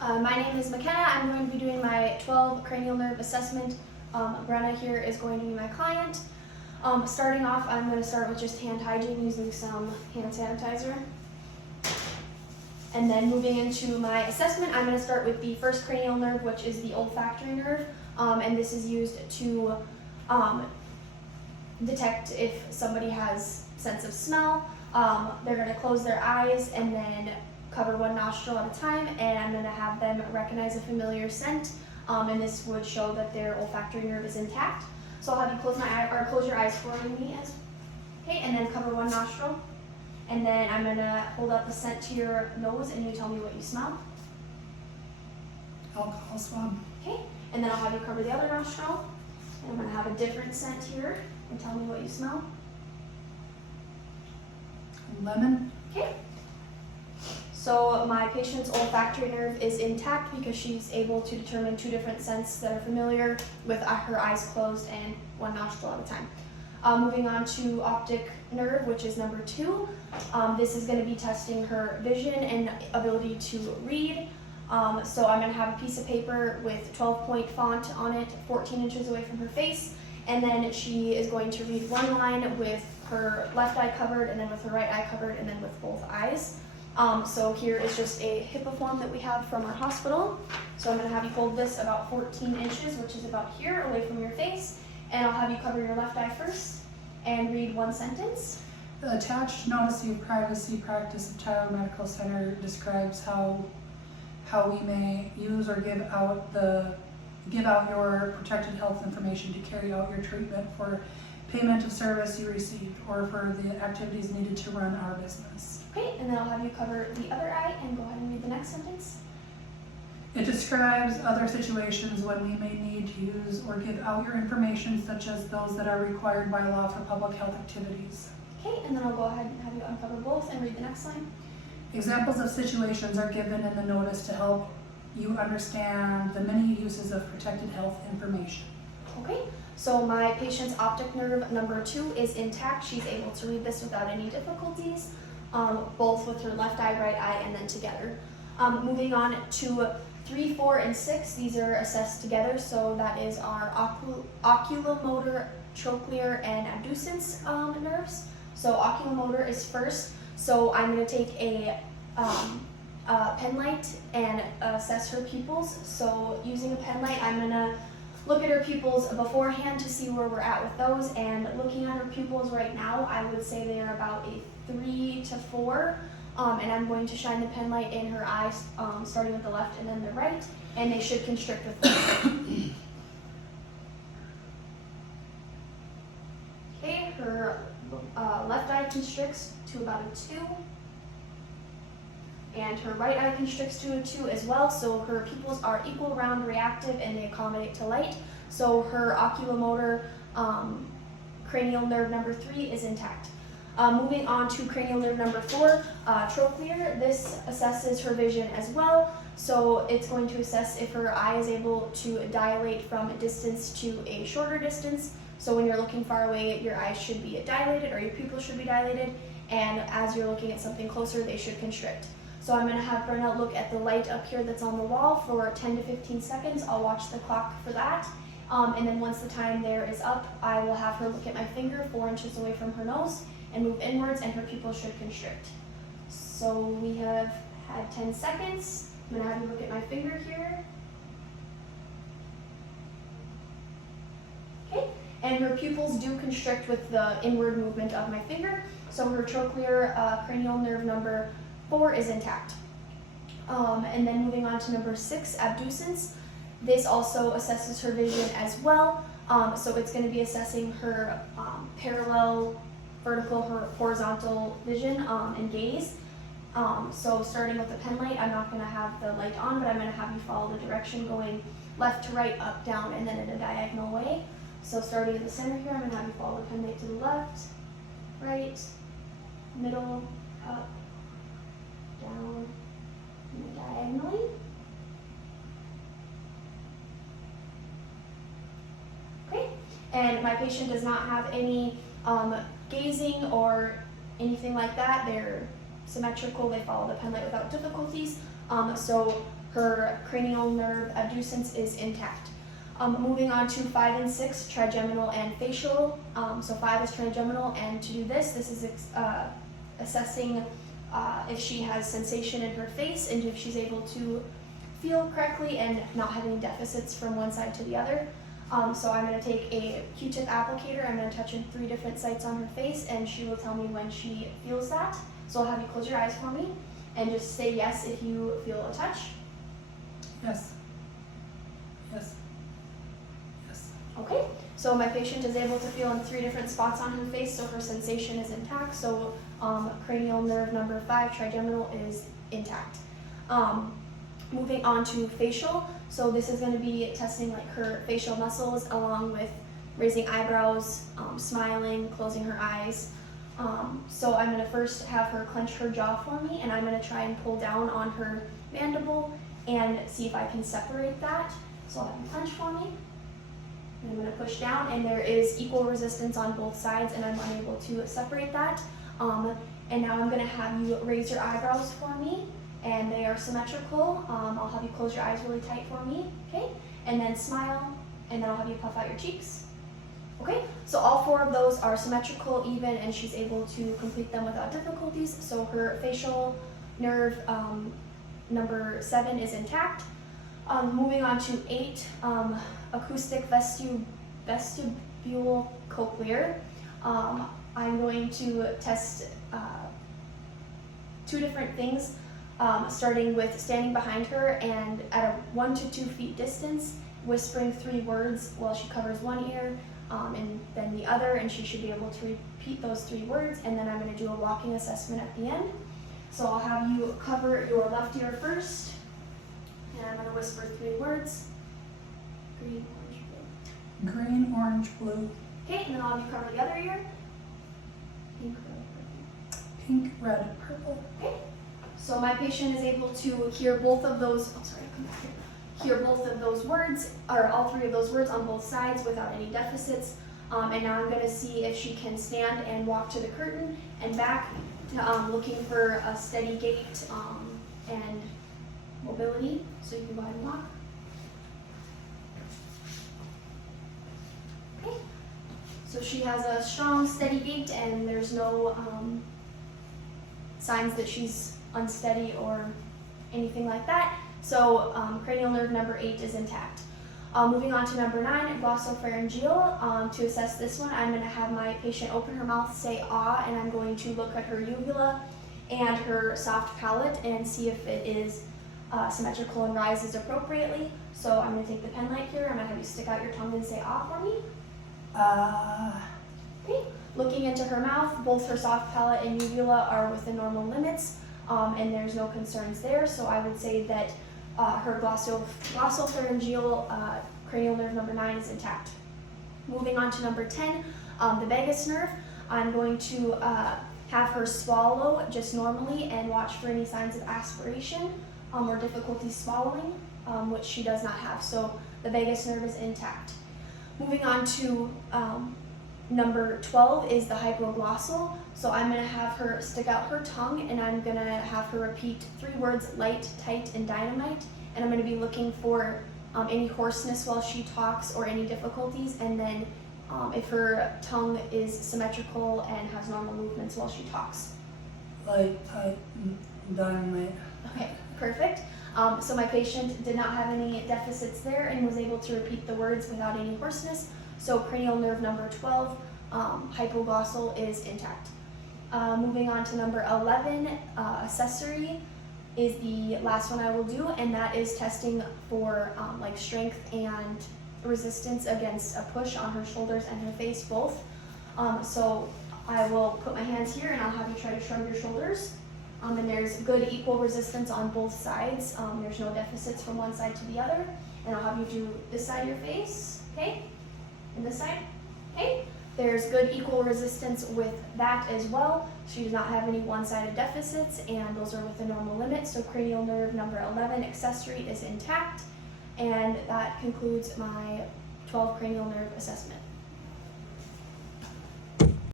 My name is McKenna. I'm going to be doing my 12 cranial nerve assessment. Brenna here is going to be my client. Starting off, I'm going to start with just hand hygiene using some hand sanitizer. And then moving into my assessment, I'm going to start with the first cranial nerve, which is the olfactory nerve. And this is used to detect if somebody has sense of smell. They're going to close their eyes and then cover one nostril at a time, and I'm going to have them recognize a familiar scent, and this would show that their olfactory nerve is intact. So I'll have you close your eyes for me, okay, and then cover one nostril, and then I'm going to hold up the scent to your nose, and you tell me what you smell. Alcohol swab. Okay, and then I'll have you cover the other nostril, and I'm going to have a different scent here, and tell me what you smell. Lemon. Okay. So my patient's olfactory nerve is intact because she's able to determine two different scents that are familiar with her eyes closed and one nostril at a time. Moving on to optic nerve, which is number 2. This is going to be testing her vision and ability to read. So I'm going to have a piece of paper with 12-point font on it, 14 inches away from her face, and then she is going to read one line with her left eye covered, and then with her right eye covered, and then with both eyes. So here is just a HIPAA form that we have from our hospital. So I'm going to have you hold this about 14 inches, which is about here, away from your face. And I'll have you cover your left eye first and read one sentence. The attached notice of privacy practice of Child Medical Center describes how we may use or give out your protected health information to carry out your treatment for payment of service you received or for the activities needed to run our business. Okay, and then I'll have you cover the other eye and go ahead and read the next sentence. It describes other situations when we may need to use or give out your information, such as those that are required by law for public health activities. Okay, and then I'll go ahead and have you uncover both and read the next line. Examples of situations are given in the notice to help you understand the many uses of protected health information. Okay, so my patient's optic nerve number 2 is intact. She's able to read this without any difficulties, both with her left eye, right eye, and then together. Moving on to 3, 4, and 6, these are assessed together. So that is our oculomotor, trochlear, and abducens nerves. So oculomotor is first. So I'm going to take a pen light and assess her pupils. So using a pen light, I'm going to look at her pupils beforehand to see where we're at with those. And looking at her pupils right now, I would say they are about a 3 to 4. And I'm going to shine the pen light in her eyes, starting with the left and then the right, and they should constrict with them. Okay, her left eye constricts to about a 2. And her right eye constricts to a 2 as well, so her pupils are equal, round, reactive, and they accommodate to light. So her oculomotor cranial nerve number 3 is intact. Moving on to cranial nerve number 4, trochlear. This assesses her vision as well. So it's going to assess if her eye is able to dilate from a distance to a shorter distance. So when you're looking far away, your eyes should be dilated, or your pupils should be dilated, and as you're looking at something closer, they should constrict. So I'm going to have Brenna look at the light up here that's on the wall for 10 to 15 seconds. I'll watch the clock for that. And then once the time there is up, I will have her look at my finger 4 inches away from her nose and move inwards, and her pupils should constrict. So we have had 10 seconds. I'm going to have you look at my finger here. Okay, and her pupils do constrict with the inward movement of my finger. So her trochlear cranial nerve number 4 is intact. And then moving on to number 6, abducens. This also assesses her vision as well. So it's going to be assessing her parallel, vertical, her horizontal vision and gaze. So starting with the pen light, I'm not going to have the light on, but I'm going to have you follow the direction going left to right, up, down, and then in a diagonal way. So starting at the center here, I'm going to have you follow the pen light to the left, right, middle, up, down, and diagonally. Okay, and my patient does not have any gazing or anything like that. They're symmetrical, they follow the pen light without difficulties. So her cranial nerve abducens is intact. Moving on to 5 and 6, trigeminal and facial. So 5 is trigeminal, and to do this is assessing if she has sensation in her face and if she's able to feel correctly and not have any deficits from one side to the other. So I'm going to take a Q-tip applicator, I'm going to touch in 3 different sites on her face, and she will tell me when she feels that. So I'll have you close your eyes for me and just say yes if you feel a touch. Yes. Yes. Yes. Okay, so my patient is able to feel in 3 different spots on her face, so her sensation is intact. So cranial nerve number 5, trigeminal, is intact. Moving on to facial, so this is going to be testing like her facial muscles along with raising eyebrows, smiling, closing her eyes. So I'm going to first have her clench her jaw for me, and I'm going to try and pull down on her mandible and see if I can separate that. So I'll have you clench for me. And I'm going to push down, and there is equal resistance on both sides, and I'm unable to separate that. And now I'm going to have you raise your eyebrows for me, and they are symmetrical. I'll have you close your eyes really tight for me, okay? And then smile, and then I'll have you puff out your cheeks. Okay, so all 4 of those are symmetrical, even, and she's able to complete them without difficulties. So her facial nerve number 7 is intact. Moving on to 8, acoustic vestibule cochlear. I'm going to test 2 different things, starting with standing behind her and at a 1 to 2 feet distance, whispering 3 words while she covers one ear and then the other, and she should be able to repeat those 3 words, and then I'm going to do a walking assessment at the end. So I'll have you cover your left ear first, and I'm going to whisper 3 words. Green, orange, blue. Green, orange, blue. Okay, and then I'll have you cover the other ear. Pink, red, purple. Pink, red, purple. Okay, so my patient is able to hear both of those, come back here. Hear both of those words, or all 3 of those words on both sides without any deficits. And now I'm going to see if she can stand and walk to the curtain and back, to, looking for a steady gait and mobility. So you can go ahead and walk. Okay, so she has a strong, steady gait, and there's no signs that she's unsteady or anything like that. So cranial nerve number 8 is intact. Moving on to number 9, glossopharyngeal. To assess this one, I'm going to have my patient open her mouth, say ah, and I'm going to look at her uvula and her soft palate and see if it is symmetrical and rises appropriately. So I'm going to take the pen light here. I'm going to have you stick out your tongue and say ah for me. Okay. Looking into her mouth, both her soft palate and uvula are within normal limits, and there's no concerns there. So I would say that her glossopharyngeal cranial nerve number 9 is intact. Moving on to number 10, the vagus nerve. I'm going to have her swallow just normally and watch for any signs of aspiration or difficulty swallowing, which she does not have. So the vagus nerve is intact. Moving on to number 12 is the hypoglossal. So I'm going to have her stick out her tongue, and I'm going to have her repeat 3 words: light, tight, and dynamite. And I'm going to be looking for any hoarseness while she talks or any difficulties, and then if her tongue is symmetrical and has normal movements while she talks. Light, tight, dynamite. Okay, perfect. So my patient did not have any deficits there and was able to repeat the words without any hoarseness. So cranial nerve number 12, hypoglossal, is intact. Moving on to number 11, accessory is the last one I will do, and that is testing for like strength and resistance against a push on her shoulders and her face both. So I will put my hands here, and I'll have you try to shrug your shoulders. And there's good equal resistance on both sides. There's no deficits from one side to the other. And I'll have you do this side of your face, okay? And this side, okay? There's good equal resistance with that as well. She does not have any one-sided deficits, and those are within normal limits. So cranial nerve number 11, accessory, is intact. And that concludes my 12 cranial nerve assessment.